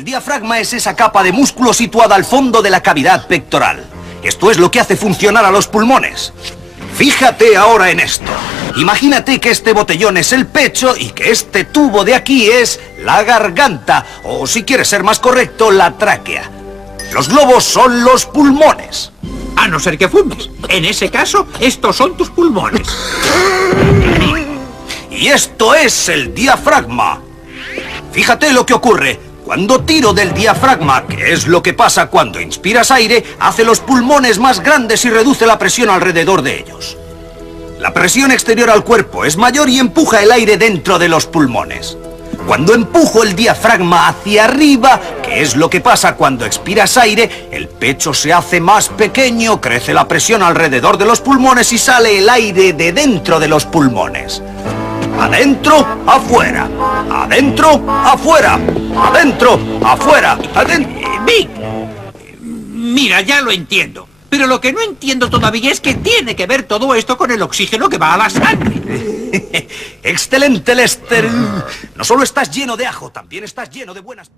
El diafragma es esa capa de músculo situada al fondo de la cavidad pectoral. Esto es lo que hace funcionar a los pulmones. Fíjate ahora en esto. Imagínate que este botellón es el pecho y que este tubo de aquí es la garganta, o si quieres ser más correcto, la tráquea. Los globos son los pulmones. A no ser que fumes. En ese caso, estos son tus pulmones. Y esto es el diafragma. Fíjate lo que ocurre. Cuando tiro del diafragma, que es lo que pasa cuando inspiras aire, hace los pulmones más grandes y reduce la presión alrededor de ellos. La presión exterior al cuerpo es mayor y empuja el aire dentro de los pulmones. Cuando empujo el diafragma hacia arriba, que es lo que pasa cuando expiras aire, el pecho se hace más pequeño, crece la presión alrededor de los pulmones y sale el aire de dentro de los pulmones. Adentro, afuera. Adentro, afuera. Adentro, afuera. Adentro. Vic, mira, ya lo entiendo. Pero lo que no entiendo todavía es que tiene que ver todo esto con el oxígeno que va a la sangre. Excelente, Lester. No solo estás lleno de ajo, también estás lleno de buenas...